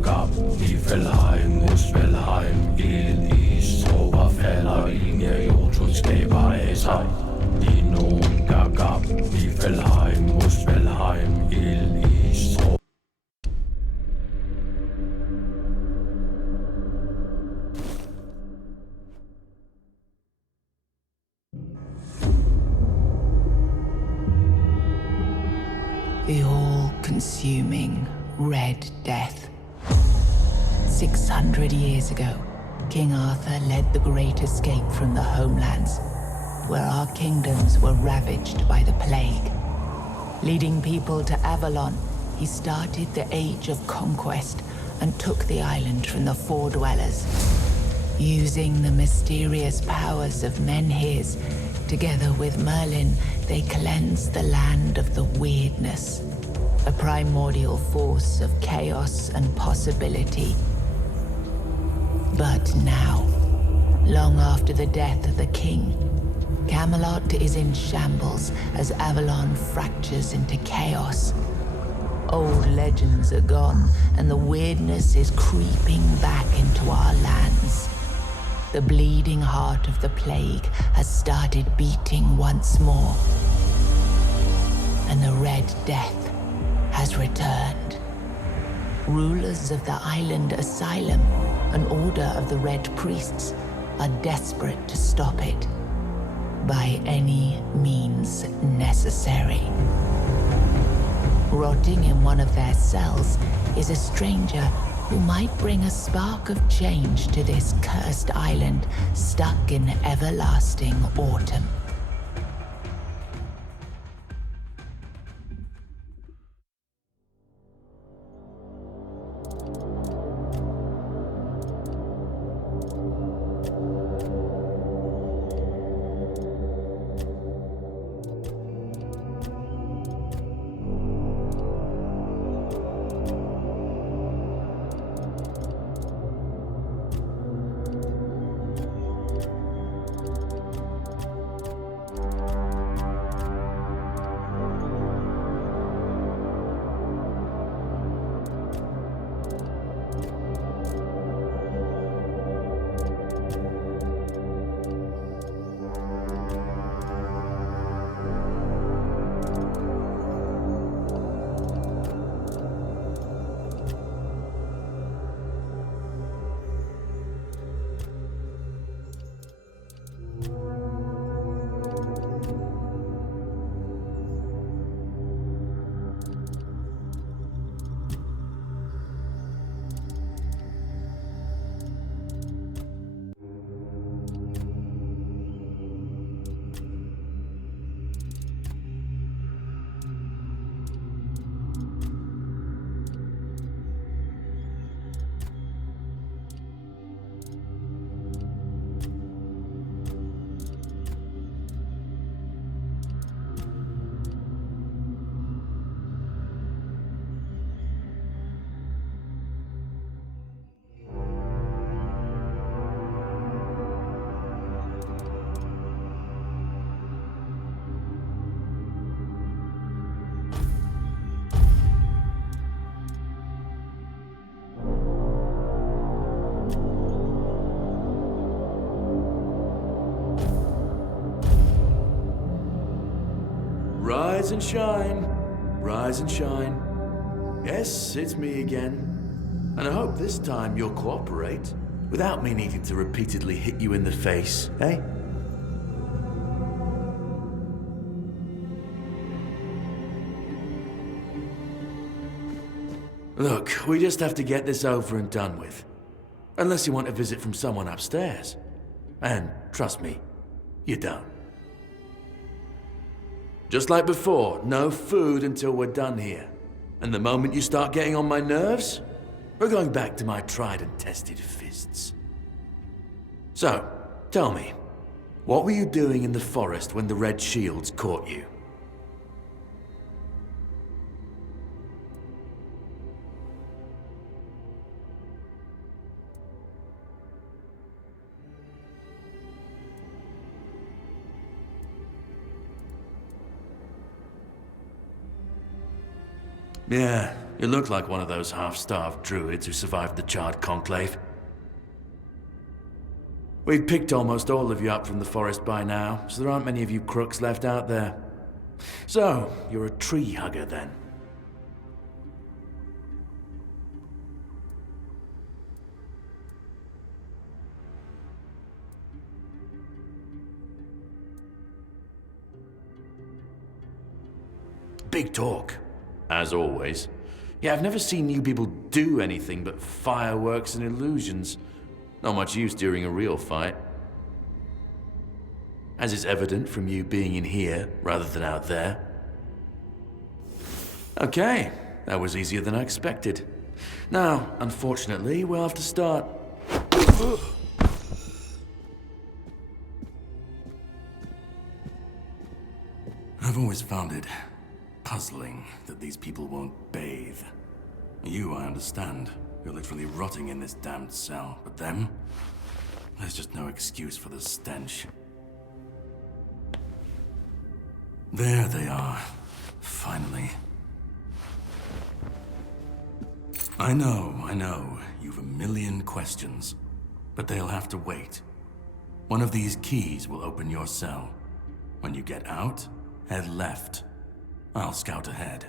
Gab, Niflheim, Muspelheim, Elis, Oberfeller, Inge, Jotuskaba, Esai. Inum, Gab, Niflheim, Muspelheim, Elis, The all-consuming Red Death. 600 years ago, King Arthur led the Great Escape from the homelands, where our kingdoms were ravaged by the plague. Leading people to Avalon, he started the Age of Conquest and took the island from the Four Dwellers. Using the mysterious powers of Menhirs, together with Merlin, they cleansed the land of the weirdness, a primordial force of chaos and possibility. But now, long after the death of the king, Camelot is in shambles as Avalon fractures into chaos. Old legends are gone, and the weirdness is creeping back into our lands. The bleeding heart of the plague has started beating once more, and the Red Death has returned. Rulers of the island asylum, an order of the Red Priests, are desperate to stop it by any means necessary. Rotting in one of their cells is a stranger who might bring a spark of change to this cursed island stuck in everlasting autumn. Rise and shine, rise and shine. Yes, it's me again. And I hope this time you'll cooperate, without me needing to repeatedly hit you in the face, eh? Look, we just have to get this over and done with. Unless you want a visit from someone upstairs. And trust me, you don't. Just like before, no food until we're done here. And the moment you start getting on my nerves, we're going back to my tried and tested fists. So, tell me, what were you doing in the forest when the Red Shields caught you? Yeah, You look like one of those half-starved druids who survived the Charred Conclave. We've picked almost all of you up from the forest by now, so there aren't many of you crooks left out there. So, you're a tree hugger then? Big talk, as always. Yeah, I've never seen you people do anything but fireworks and illusions. Not much use during a real fight. As is evident from you being in here rather than out there. Okay, that was easier than I expected. Now, unfortunately, we'll have to start. I've always found it puzzling that these people won't bathe. You, I understand. You're literally rotting in this damned cell. But them? There's just no excuse for the stench. There they are. Finally. I know. You've a million questions. But they'll have to wait. One of these keys will open your cell. When you get out, head left. I'll scout ahead.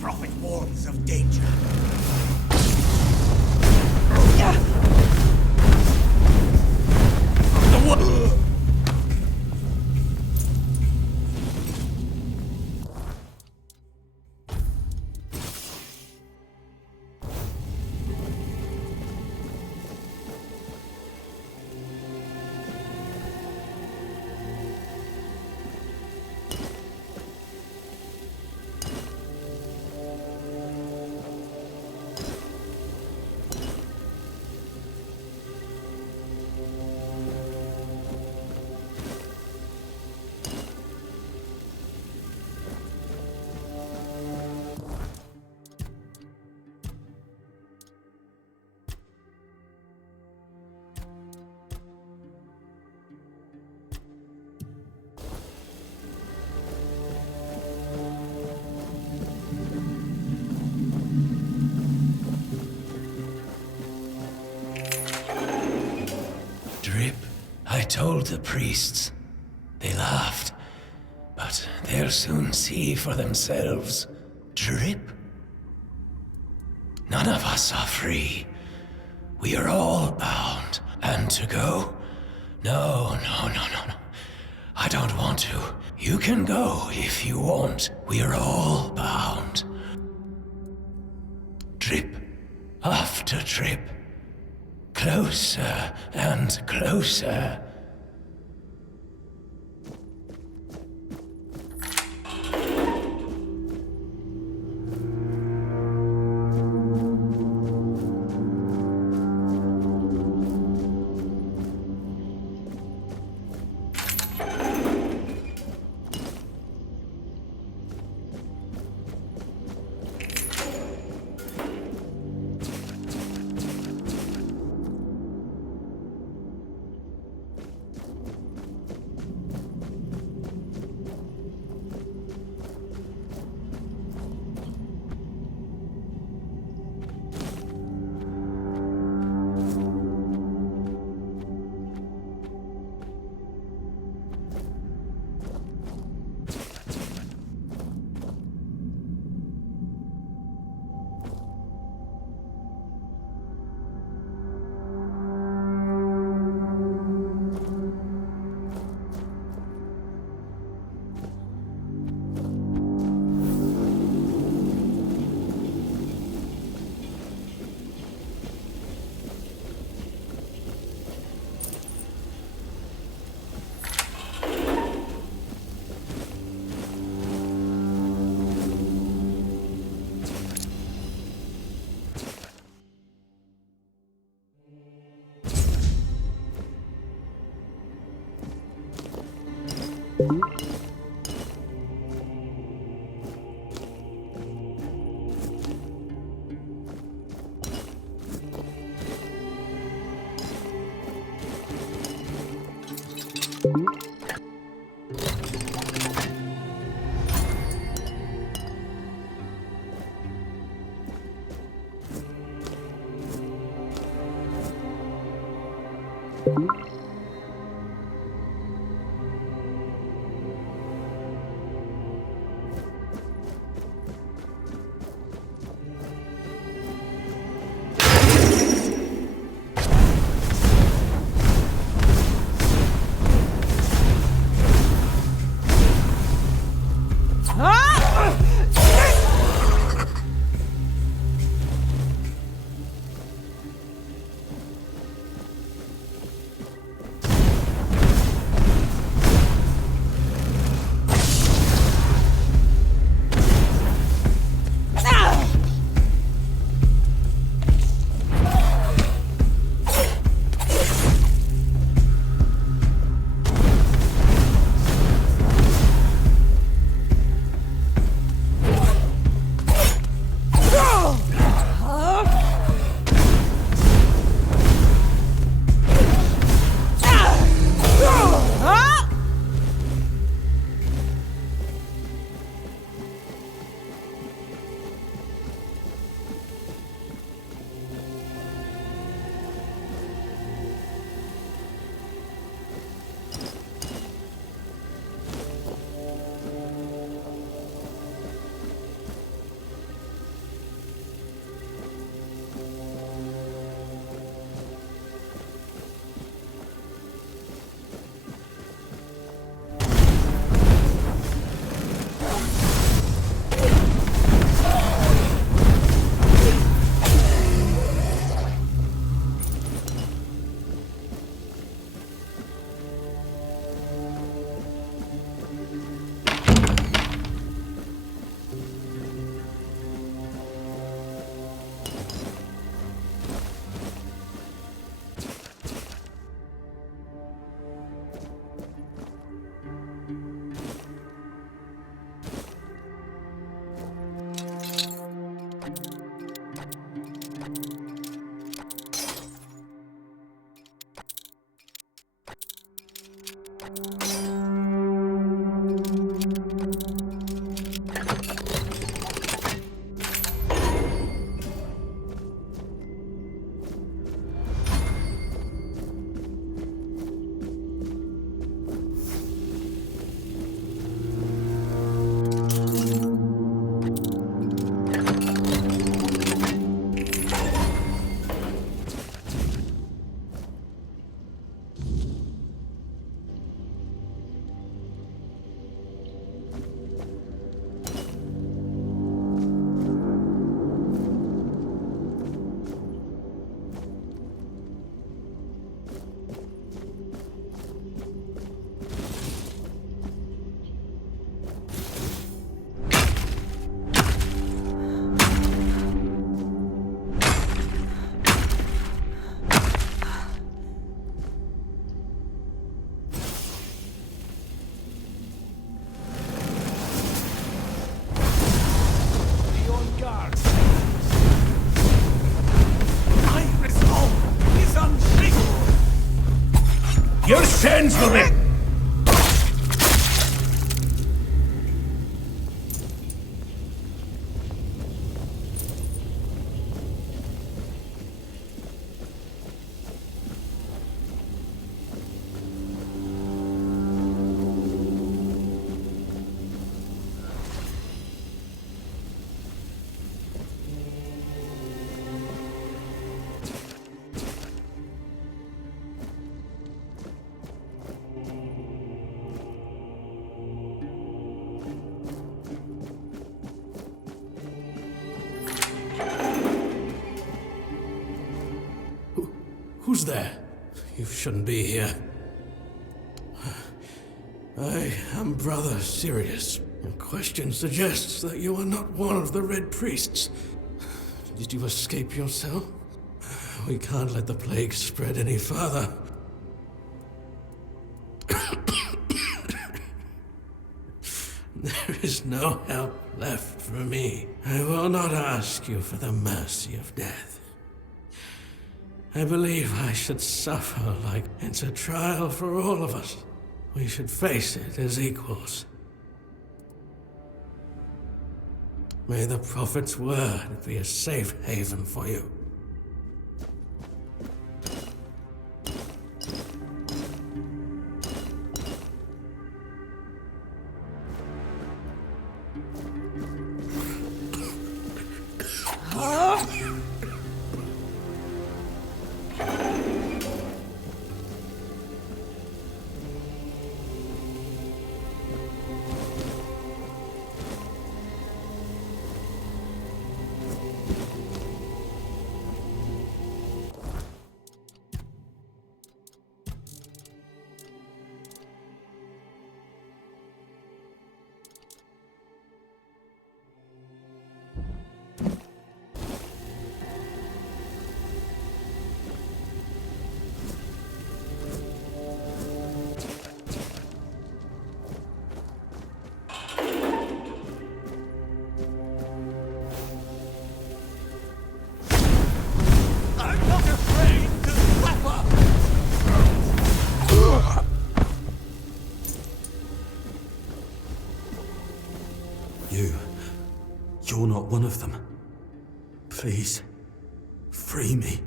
Prophet warns of danger. told the priests. They laughed. But they'll soon see for themselves. Drip? None of us are free. We are all bound. And to go? No. I don't want to. You can go if you want. We are all bound. Trip after trip. Closer and closer. chains for me! Who's there? You shouldn't be here. I am Brother Sirius. Your question suggests that you are not one of the Red Priests. Did you escape your cell? We can't let the plague spread any further. There is no help left for me. I will not ask you for the mercy of death. I believe I should suffer like it's a trial for all of us. We should face it as equals. May the Prophet's word be a safe haven for you. You're not one of them. Please, free me.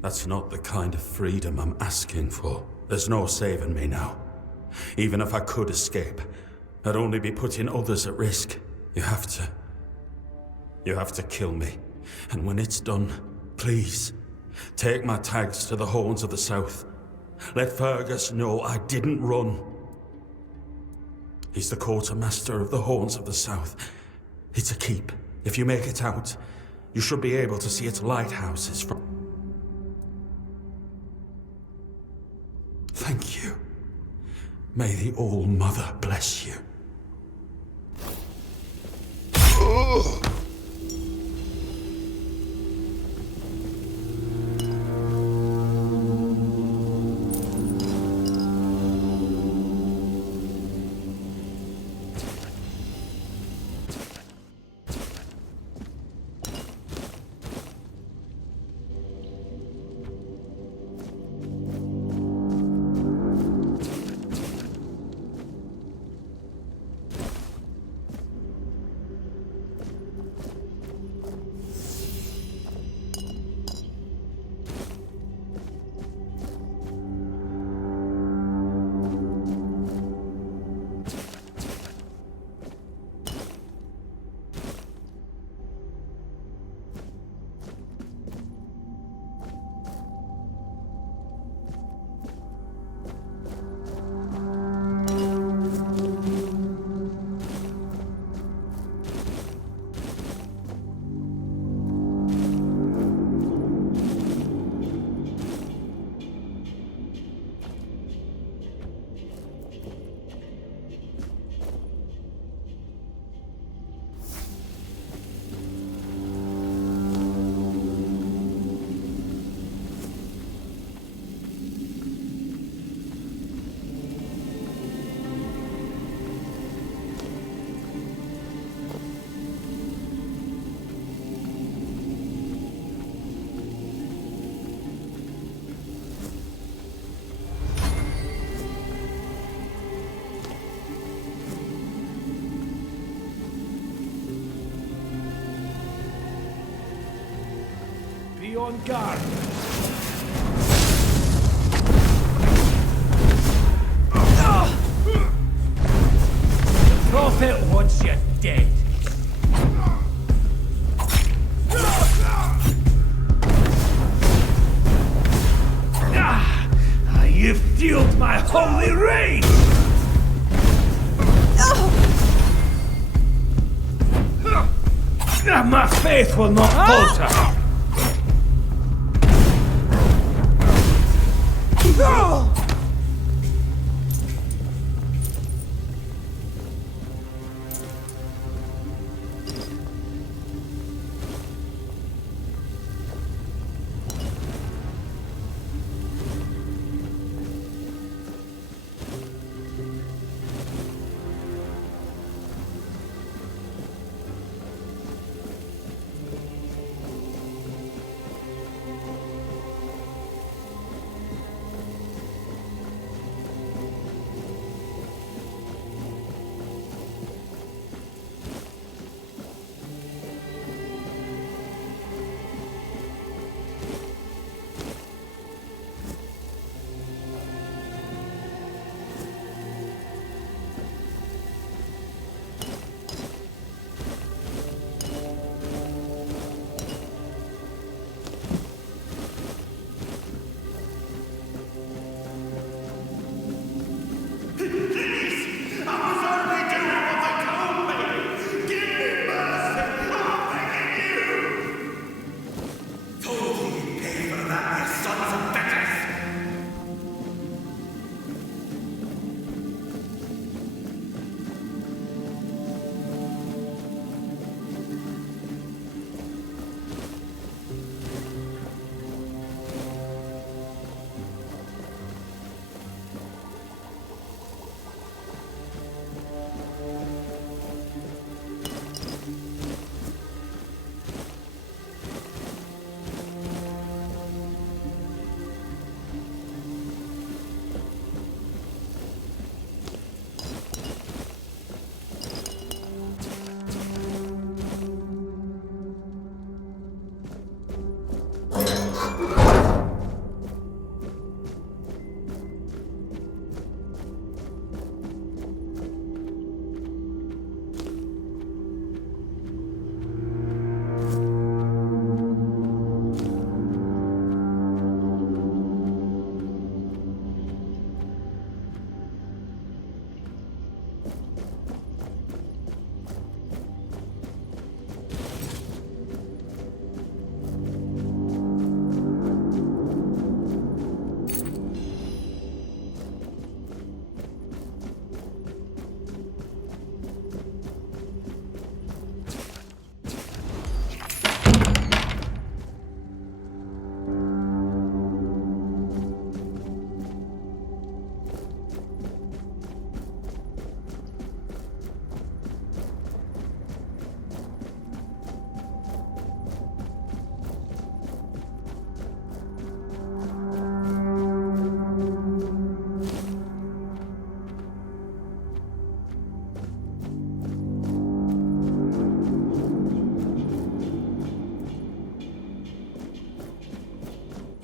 That's not the kind of freedom I'm asking for. There's no saving me now. Even if I could escape, I'd only be putting others at risk. You have to kill me. And when it's done, please, take my tags to the Horns of the South. Let Fergus know I didn't run. He's the quartermaster of the Horns of the South. It's a keep. If you make it out, you should be able to see its lighthouses from... Thank you. May the All-Mother bless you. Be on guard. The Prophet wants you dead. You've fueled my holy rage! My faith will not falter!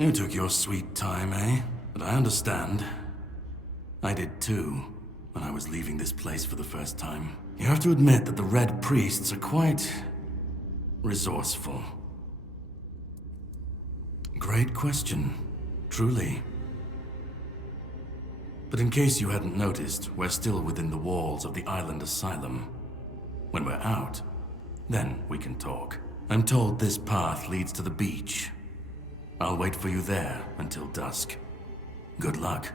You took your sweet time, eh? But I understand. I did too, when I was leaving this place for the first time. You have to admit that the Red Priests are quite resourceful. Great question, truly. But in case you hadn't noticed, we're still within the walls of the island asylum. When we're out, then we can talk. I'm told this path leads to the beach. I'll wait for you there until dusk. Good luck.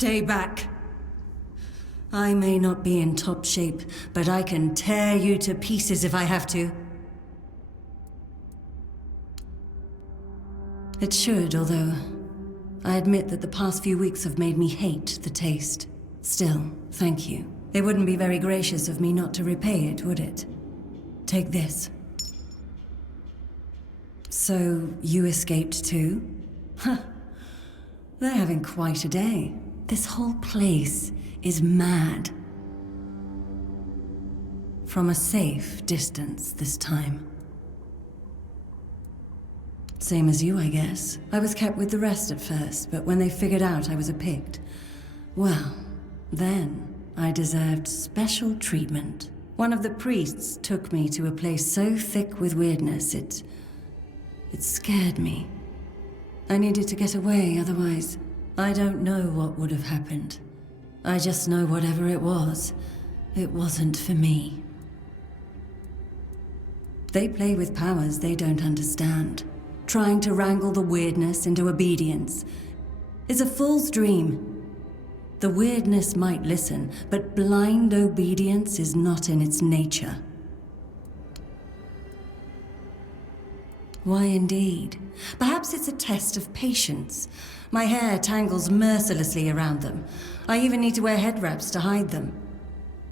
Stay back. I may not be in top shape, but I can tear you to pieces if I have to. It should, although I admit that the past few weeks have made me hate the taste. Still, thank you. It wouldn't be very gracious of me not to repay it, would it? Take this. So, you escaped too? Huh. They're having quite a day. This whole place is mad. From a safe distance this time. Same as you, I guess. I was kept with the rest at first, but when they figured out I was a Pict, well, then I deserved special treatment. One of the priests took me to a place so thick with weirdness, it scared me. I needed to get away, otherwise, I don't know what would have happened. I just know whatever it wasn't for me. They play with powers they don't understand. Trying to wrangle the weirdness into obedience is a fool's dream. The weirdness might listen, but blind obedience is not in its nature. Why indeed? Perhaps it's a test of patience. My hair tangles mercilessly around them. I even need to wear head wraps to hide them.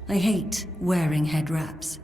I hate wearing head wraps.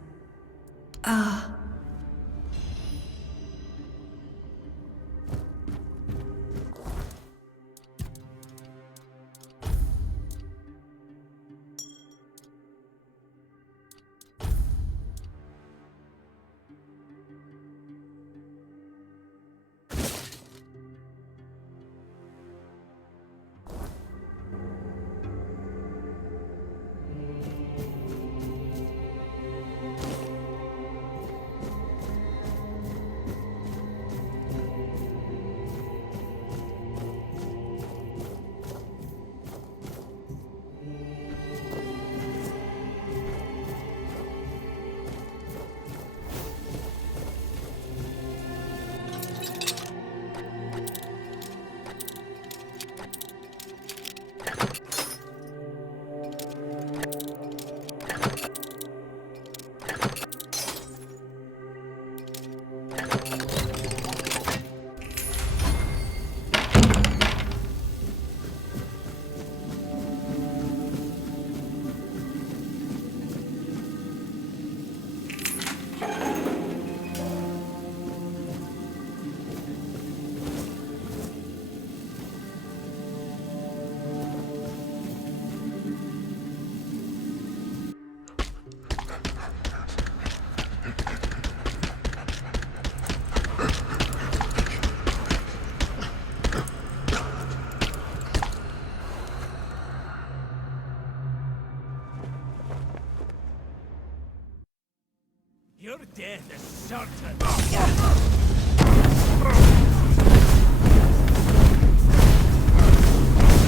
Your death is certain.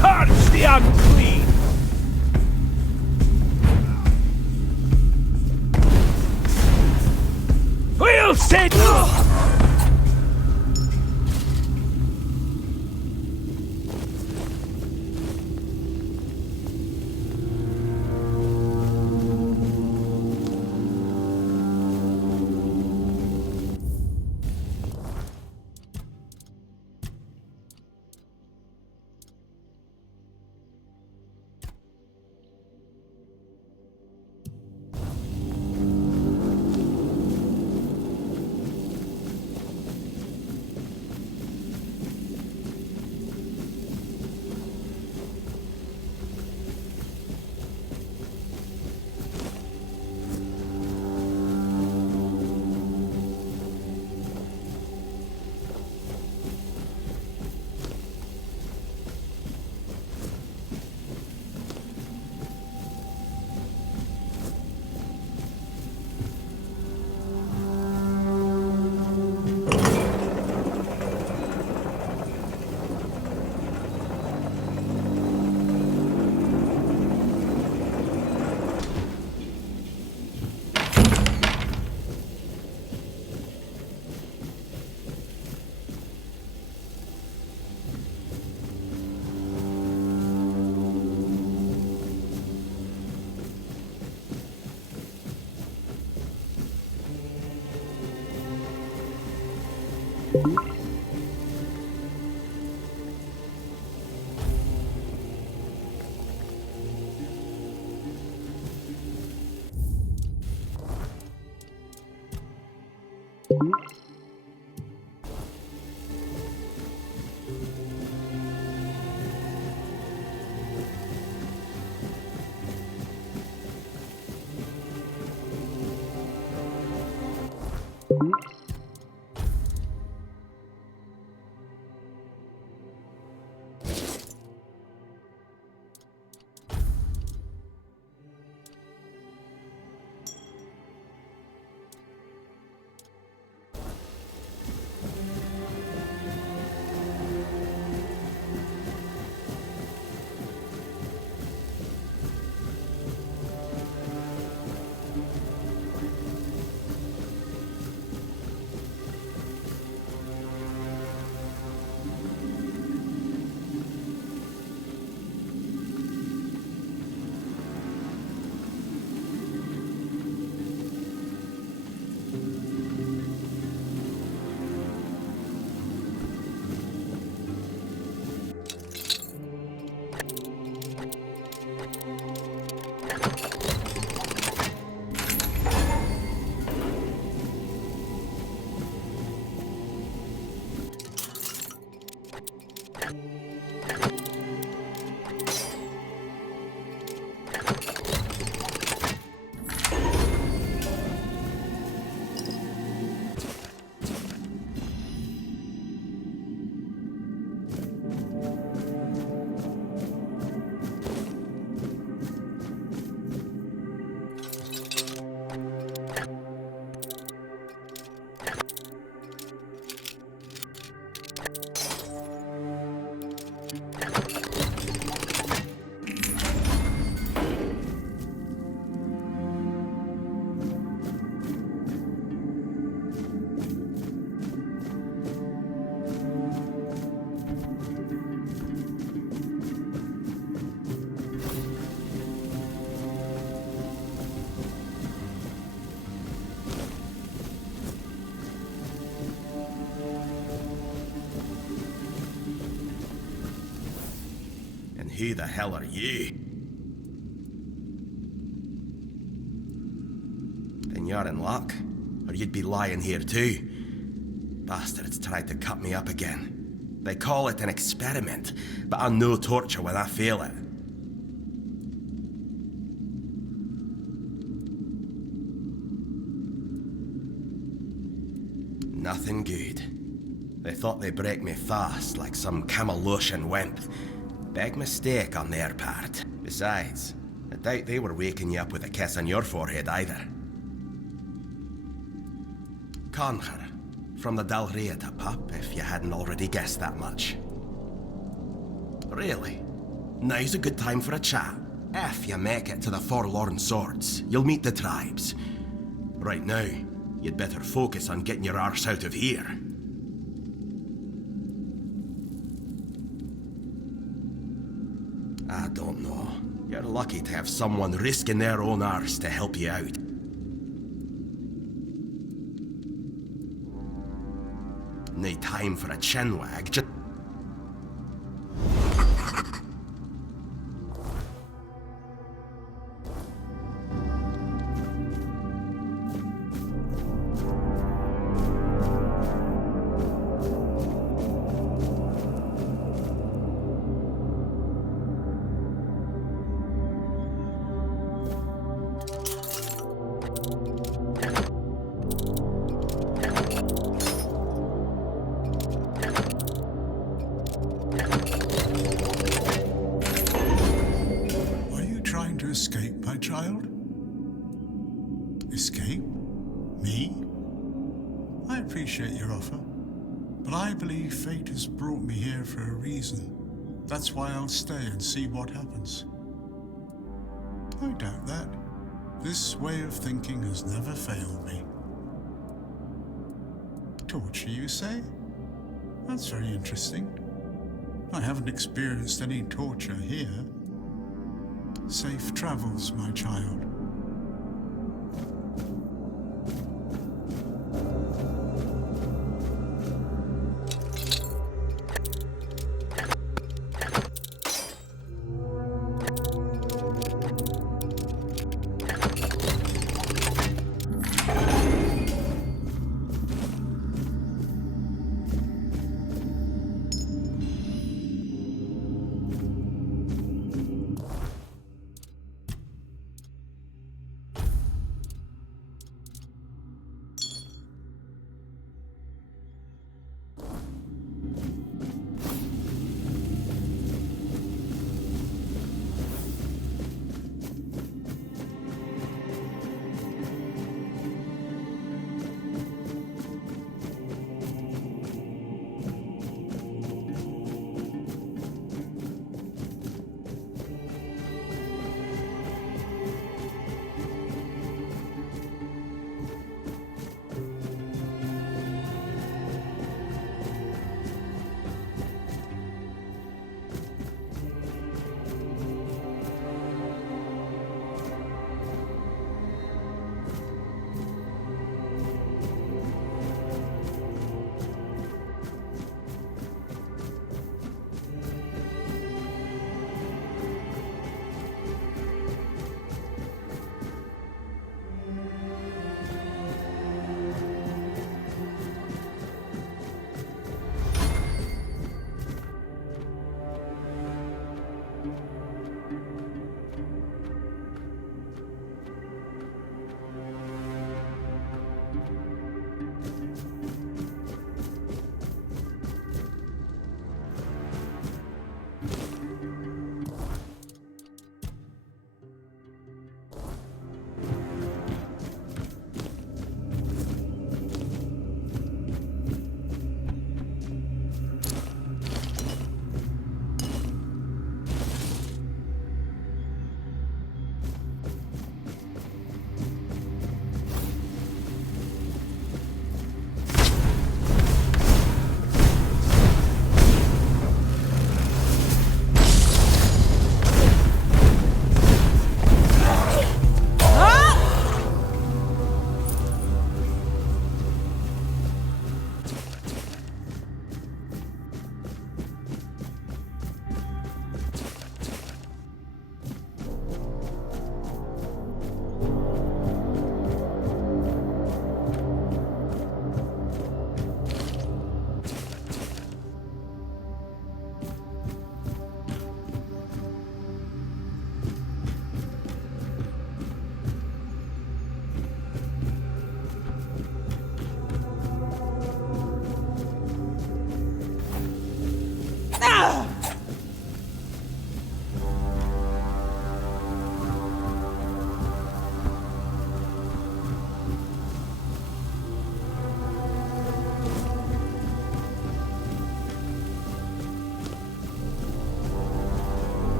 Purge the unclean! We'll set Who the hell are you? Then you're in luck, or you'd be lying here too. Bastards tried to cut me up again. They call it an experiment, but I know torture when I fail it. Nothing good. They thought they'd break me fast, like some Camalosian wimp. Big mistake on their part. Besides, I doubt they were waking you up with a kiss on your forehead either. Conquer, from the Dalriata pup, if you hadn't already guessed that much. Really? Now's a good time for a chat. If you make it to the Forlorn Swords, you'll meet the tribes. Right now, you'd better focus on getting your arse out of here. I don't know. You're lucky to have someone risking their own arse to help you out. No time for a chinwag, just... Escape, my child? Escape? Me? I appreciate your offer, but I believe fate has brought me here for a reason. That's why I'll stay and see what happens. I doubt that. This way of thinking has never failed me. Torture, you say? That's very interesting. I haven't experienced any torture here. Safe travels, my child.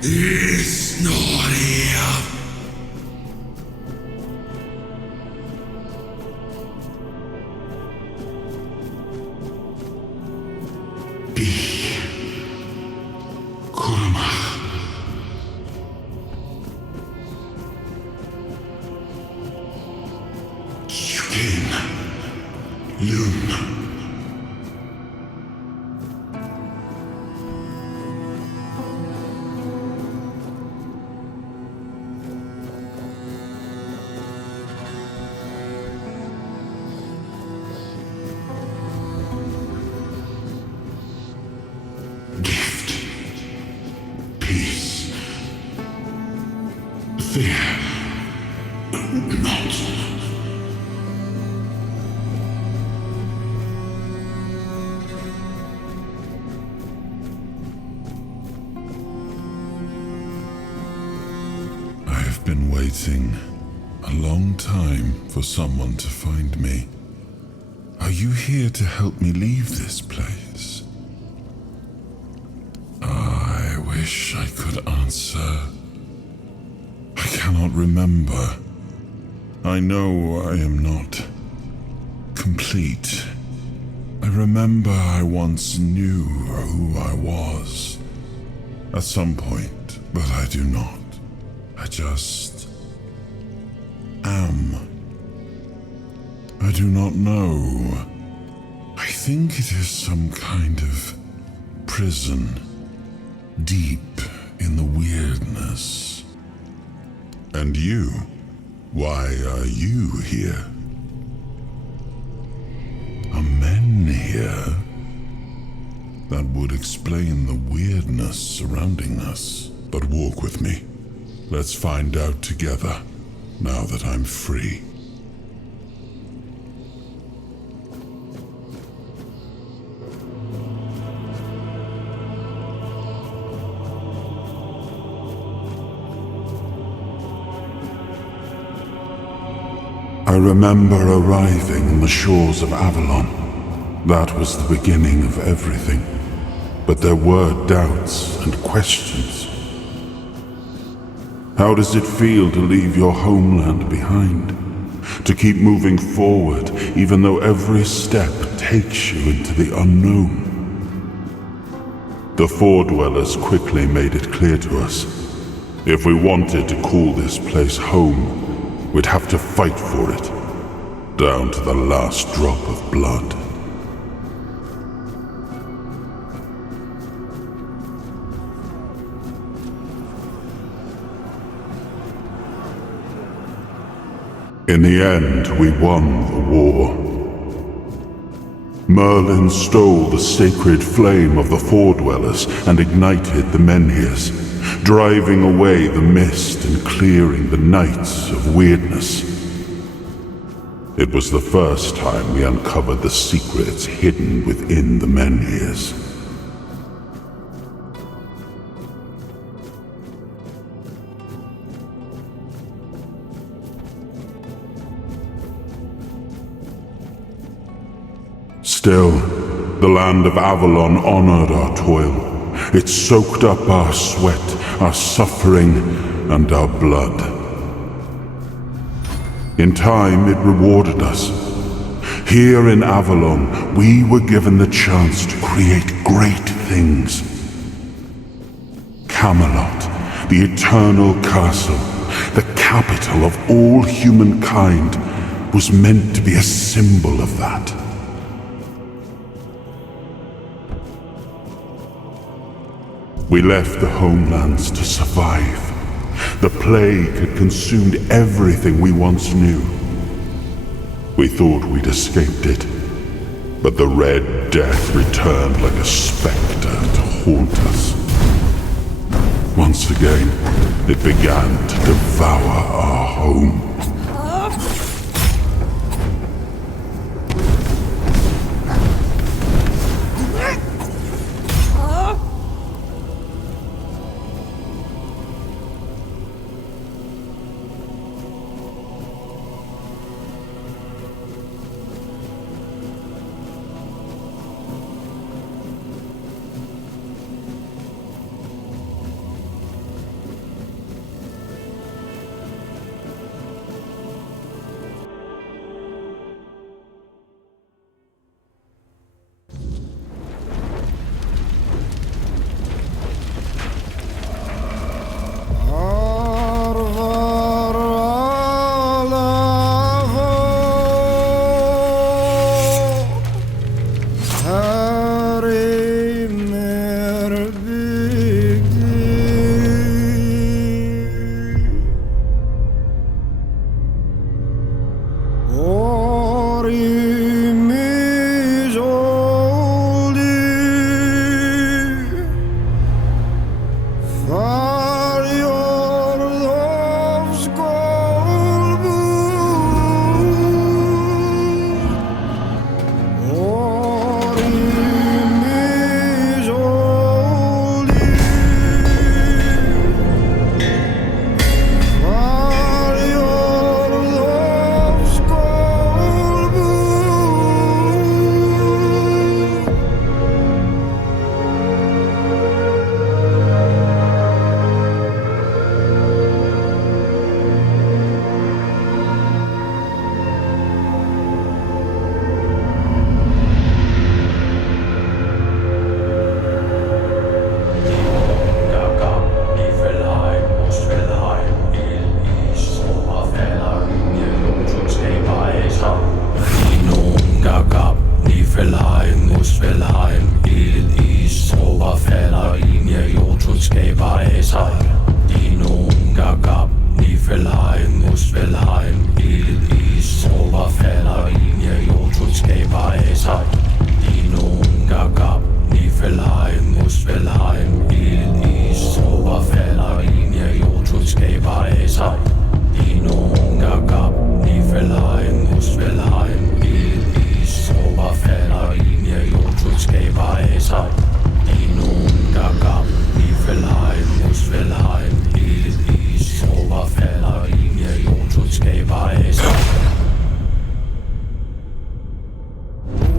It's not here. I've been waiting a long time for someone to find me. Are you here to help me leave this place? I wish I could answer. I cannot remember. I know I am not complete. I remember I once knew who I was at some point, but I do not. I just am. I do not know. I think it is some kind of prison, deep in the weirdness. And you? Why are you here? Are men here? That would explain the weirdness surrounding us. But walk with me. Let's find out together, now that I'm free. I remember arriving on the shores of Avalon. That was the beginning of everything. But there were doubts and questions. How does it feel to leave your homeland behind? To keep moving forward, even though every step takes you into the unknown? The Four Dwellers quickly made it clear to us. If we wanted to call this place home, we'd have to fight for it, down to the last drop of blood. In the end, we won the war. Merlin stole the sacred flame of the Four Dwellers and ignited the Menhirs, driving away the mist and clearing the nights of weirdness. It was the first time we uncovered the secrets hidden within the Menhirs. Still, the land of Avalon honored our toil. It soaked up our sweat, our suffering, and our blood. In time, it rewarded us. Here in Avalon, we were given the chance to create great things. Camelot, the eternal castle, the capital of all humankind, was meant to be a symbol of that. We left the homelands to survive. The plague had consumed everything we once knew. We thought we'd escaped it, but the Red Death returned like a specter to haunt us. Once again, it began to devour our home.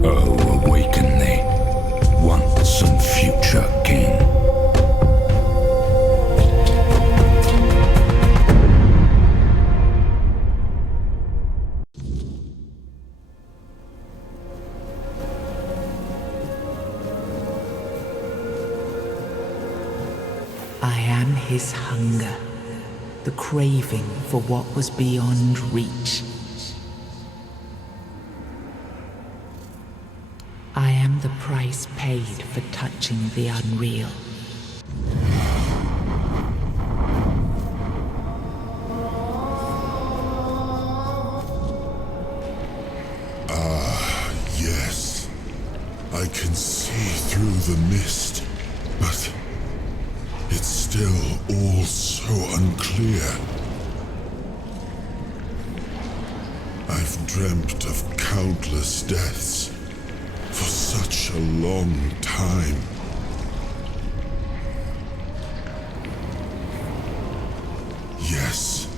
Oh, awaken the once and future king. I am his hunger, the craving for what was beyond reach. I am the price paid for touching the unreal. Yes, I can see through the mist, but it's still all so unclear. I've dreamt of countless deaths for such a long time. Yes,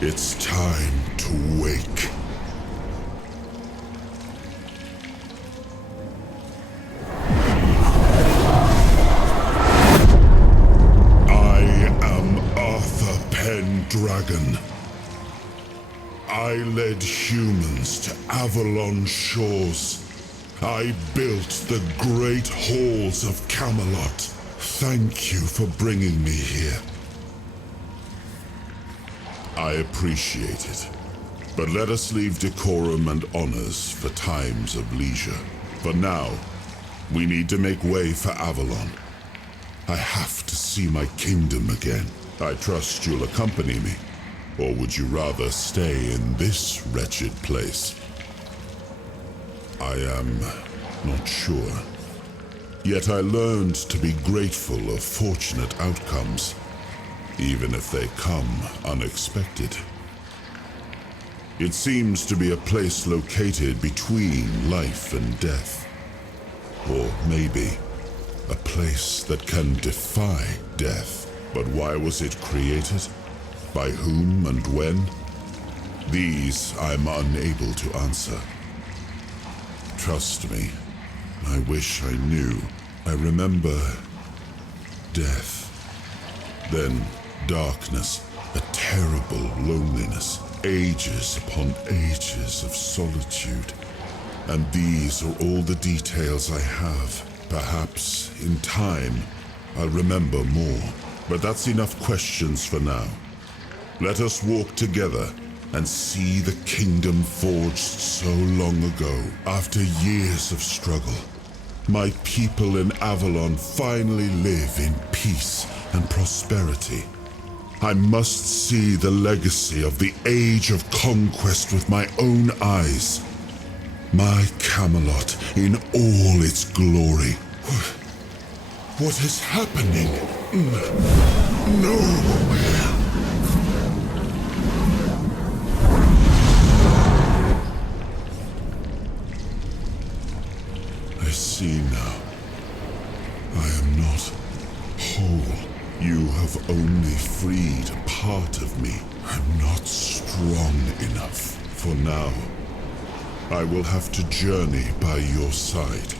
it's time to wake. Dragon. I led humans to Avalon shores. I built the great halls of Camelot. Thank you for bringing me here. I appreciate it. But let us leave decorum and honors for times of leisure. For now, we need to make way for Avalon. I have to see my kingdom again. I trust you'll accompany me. Or would you rather stay in this wretched place? I am not sure. Yet I learned to be grateful of fortunate outcomes, even if they come unexpected. It seems to be a place located between life and death. Or maybe a place that can defy death. But why was it created? By whom and when? These I'm unable to answer. Trust me, I wish I knew. I remember death. Then darkness, a terrible loneliness, ages upon ages of solitude. And these are all the details I have. Perhaps, in time, I'll remember more. But that's enough questions for now. Let us walk together and see the kingdom forged so long ago. After years of struggle, my people in Avalon finally live in peace and prosperity. I must see the legacy of the Age of Conquest with my own eyes. My Camelot in all its glory. What is happening? No! I see now. I am not whole. You have only freed a part of me. I'm not strong enough. For now, I will have to journey by your side.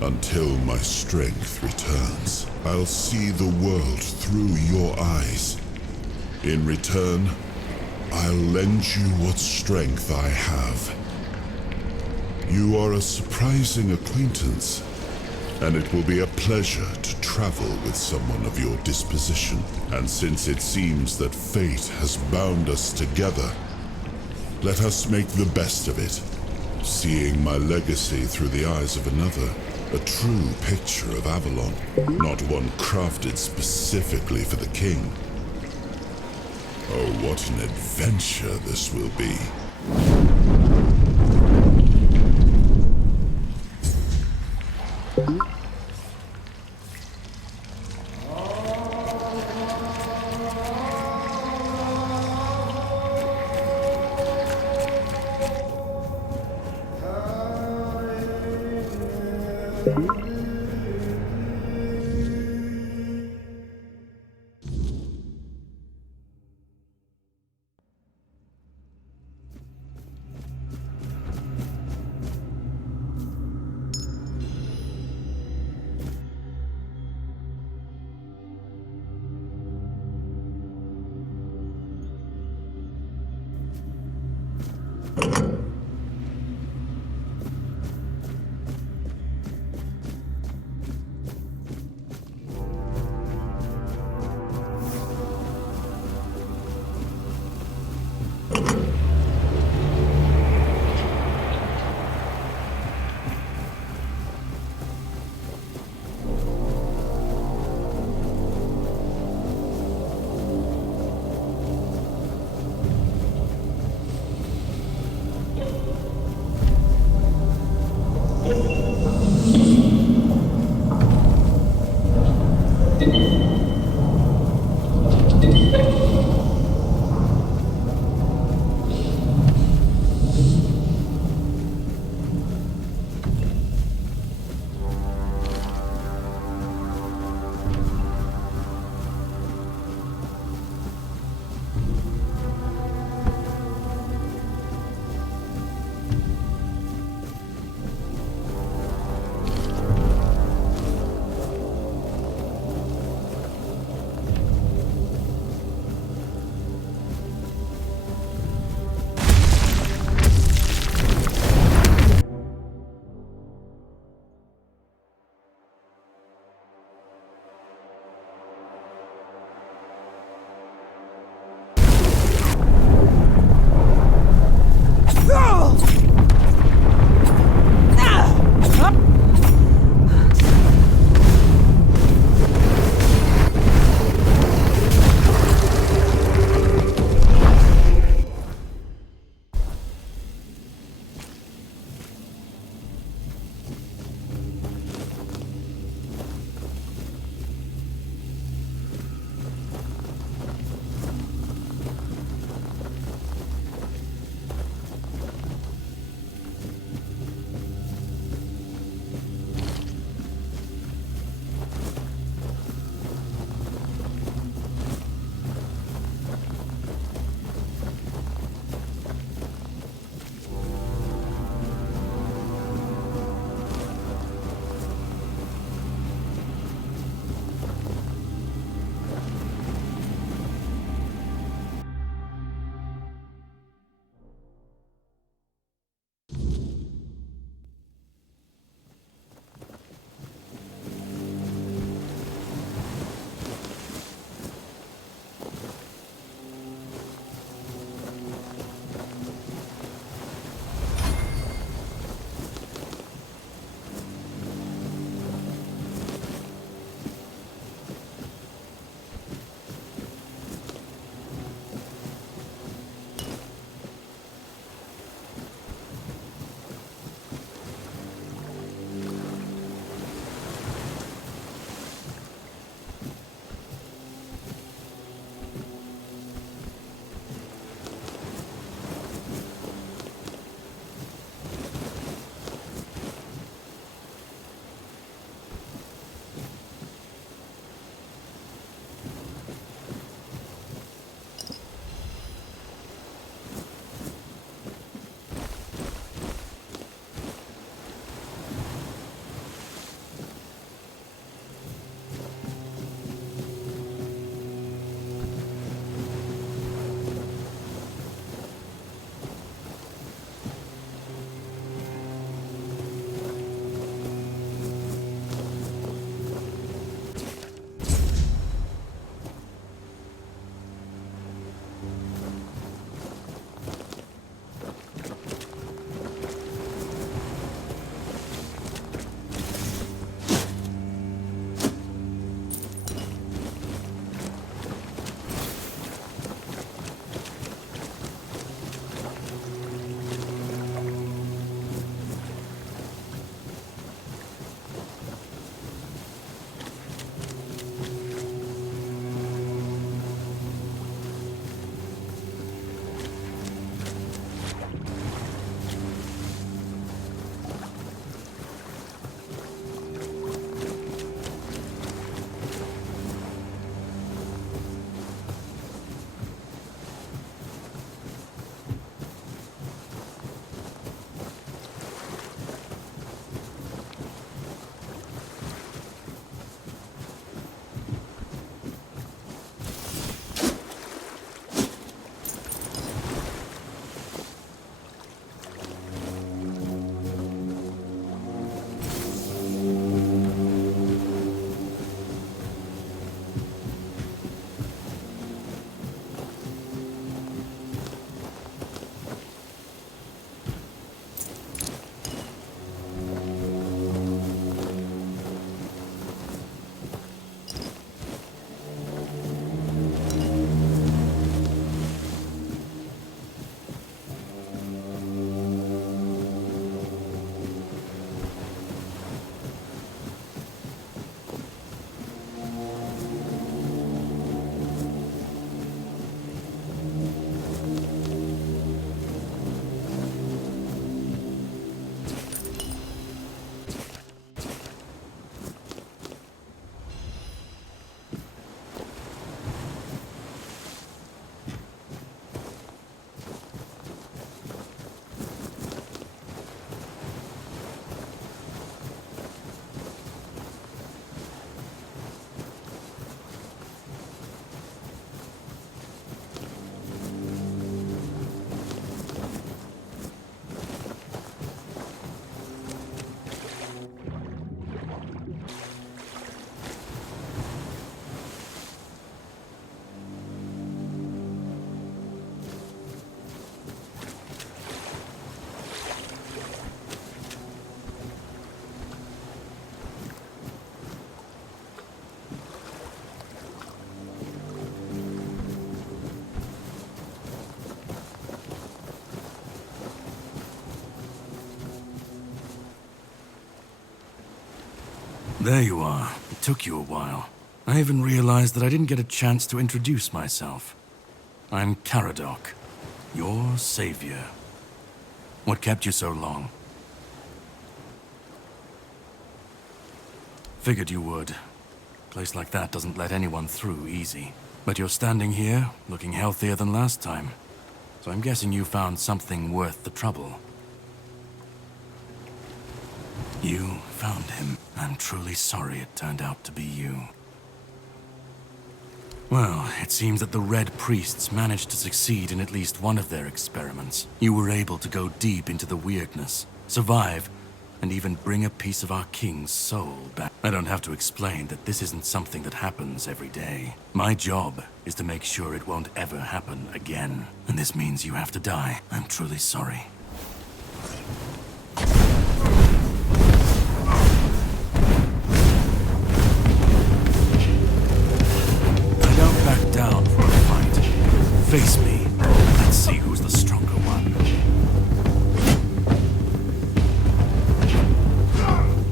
Until my strength returns, I'll see the world through your eyes. In return, I'll lend you what strength I have. You are a surprising acquaintance, and it will be a pleasure to travel with someone of your disposition. And since it seems that fate has bound us together, let us make the best of it, seeing my legacy through the eyes of another. A true picture of Avalon, not one crafted specifically for the king. Oh, what an adventure this will be. There you are. It took you a while. I even realized that I didn't get a chance to introduce myself. I'm Caradoc, your savior. What kept you so long? Figured you would. A place like that doesn't let anyone through easy. But you're standing here, looking healthier than last time. So I'm guessing you found something worth the trouble. You found him. I'm truly sorry it turned out to be you. Well, it seems that the Red Priests managed to succeed in at least one of their experiments. You were able to go deep into the weirdness, survive, and even bring a piece of our king's soul back. I don't have to explain that this isn't something that happens every day. My job is to make sure it won't ever happen again. And this means you have to die. I'm truly sorry. I don't back down for a fight. Face me. Let's see who's the stronger one.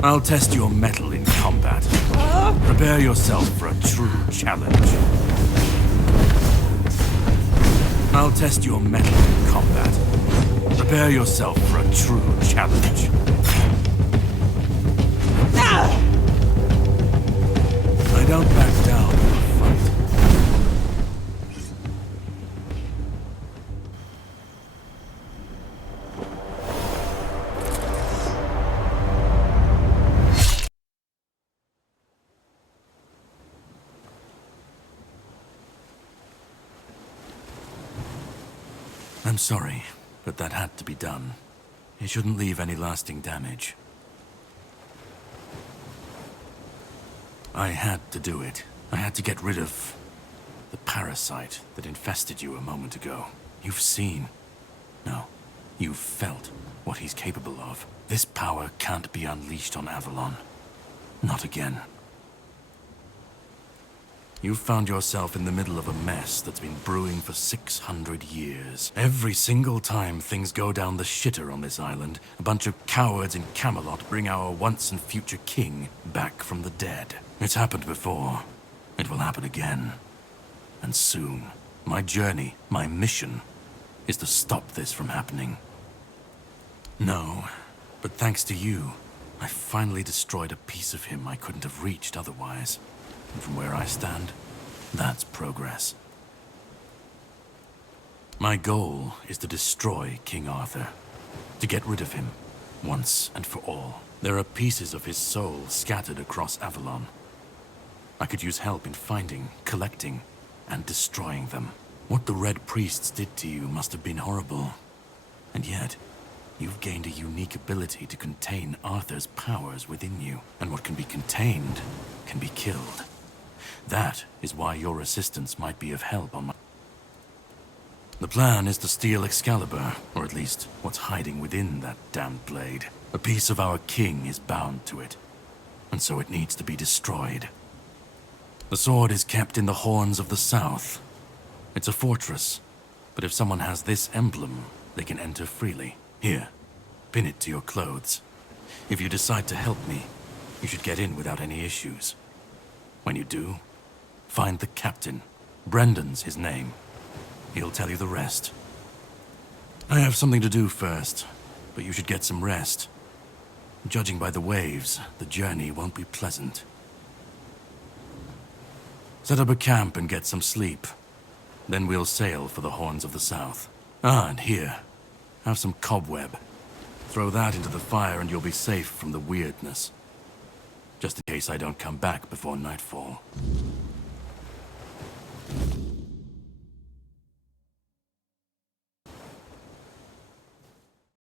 I'll test your mettle in combat. Prepare yourself for a true challenge. I'll test your mettle in combat. Prepare yourself for a true challenge. I don't back down for a fight. I'm sorry, but that had to be done. It shouldn't leave any lasting damage. I had to do it. I had to get rid of the parasite that infested you a moment ago. You've seen. No, you've felt what he's capable of. This power can't be unleashed on Avalon. Not again. You've found yourself in the middle of a mess that's been brewing for 600 years. Every single time things go down the shitter on this island, a bunch of cowards in Camelot bring our once and future king back from the dead. It's happened before. It will happen again. And soon. My journey, my mission, is to stop this from happening. No, but thanks to you, I finally destroyed a piece of him I couldn't have reached otherwise. And from where I stand, that's progress. My goal is to destroy King Arthur, to get rid of him, once and for all. There are pieces of his soul scattered across Avalon. I could use help in finding, collecting, and destroying them. What the Red Priests did to you must have been horrible. And yet, you've gained a unique ability to contain Arthur's powers within you. And what can be contained can be killed. That is why your assistance might be of help on my... The plan is to steal Excalibur, or at least what's hiding within that damned blade. A piece of our king is bound to it, and so it needs to be destroyed. The sword is kept in the Horns of the South. It's a fortress, but if someone has this emblem, they can enter freely. Here, pin it to your clothes. If you decide to help me, you should get in without any issues. When you do, find the captain. Brendan's his name. He'll tell you the rest. I have something to do first, but you should get some rest. Judging by the waves, the journey won't be pleasant. Set up a camp and get some sleep. Then we'll sail for the Horns of the South. Ah, and here, have some cobweb. Throw that into the fire and you'll be safe from the weirdness. Just in case I don't come back before nightfall.